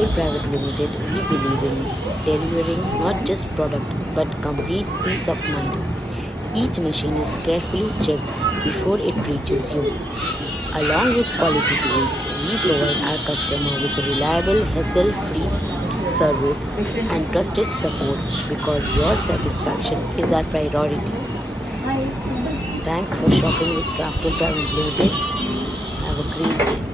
Kraftool Private Limited, we believe in delivering not just product but complete peace of mind. Each machine is carefully checked before it reaches you. Along with quality tools, we provide our customer with reliable, hassle-free service and trusted support because your satisfaction is our priority. Thanks for shopping with Kraftool Private Limited. Have a great day.